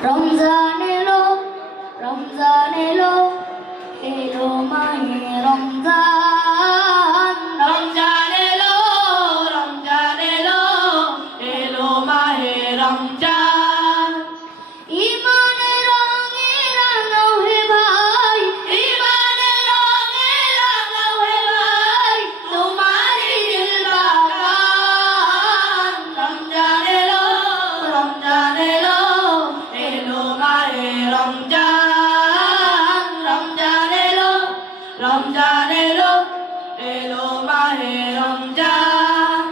রমজান এলো রমজান এলো এলো মাহে রমজান রমজান এলো রমজান এলো এলো মাহে রমজান ঈমানের রঙে রাঙাও হে ভাই ঈমানের রঙে রাঙাও হে ভাই তোমারই দিল বাগান রমজান এলো রমজান এলো এলো মাহে রমজান রমজান এলো রমজান এলো এলো মাহে রমজান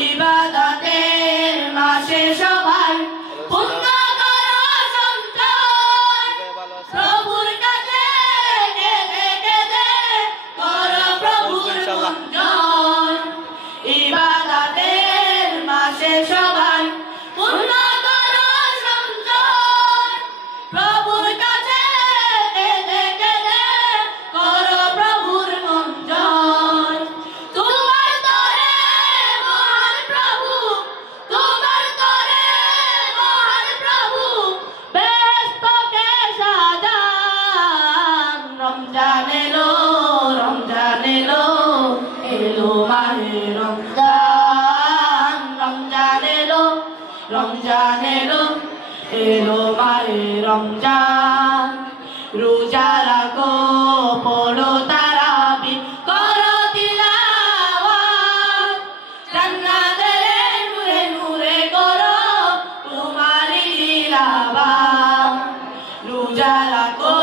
ইবাদতের মাসে সবাই পুণ্য করো সঞ্চয় প্রভুর কাছে কেঁদে কেঁদে করো প্রভুর মঞ্জয় ইবাদতের মাসে সবাই পুণ্য করো সঞ্চয় প্রভুর কাছে কেঁদে কেঁদে করো প্রভুর মঞ্জয় তোমার তরে মহান প্রভু তোমার তরে মহান প্রভু বেহেশতকে সাজান রমজান এলো রমজান এলো এলো মাহে রমজান রমজান এলো রমজান এলো এলো মাহে রমজান রোজা রাখো পড়ো তারাবি করো তিলাওয়াত জান্নাতের নূরে নূরে করো তোমারই তিলাওয়াত রোজা রাখো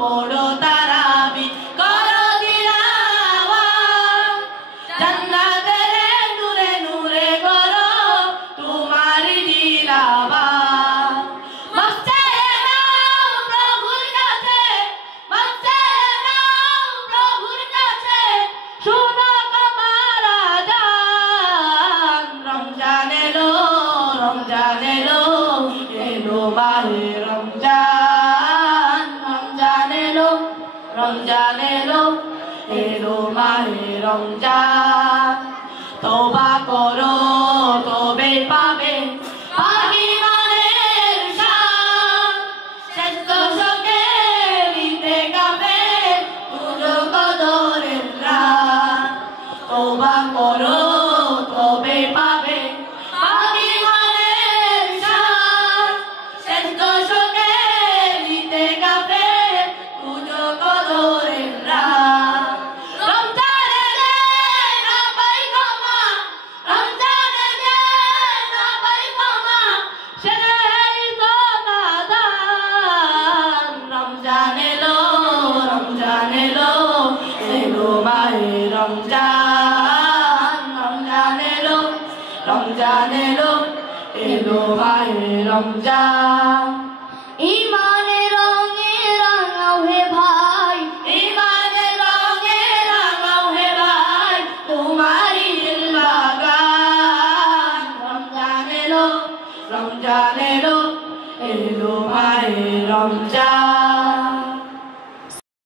পড়ো তারাবি করো তিলাওয়াত জান্নাতের নূরে নূরে করো তোমারই তিলাওয়াত মস্তে নাও প্রভুর কাছে মস্তে নাও প্রভুর কাছে শোনো তোমার আযান রমজান এলো রমজান এলো এলো মাহে রমজান রমজান এলো রমজান এলো এলো মাহে রমজান তওবা করো তবে পাবে ঈমানের শান শেষ দশকে দিতে কাবে পুজো কদরের রাত তওবা করো তবে পাবে ঈমানের শান শেষ দশকে দিতে কাবে পুজো কদরের রাত রমজান এলে না পাই ক্ষমা রমজান এলে না পাই ক্ষমা সেই তো নাদান রমজান এলো এলো মাহে রমজান রমজান এলো রমজান এলো এলো মাহে রমজান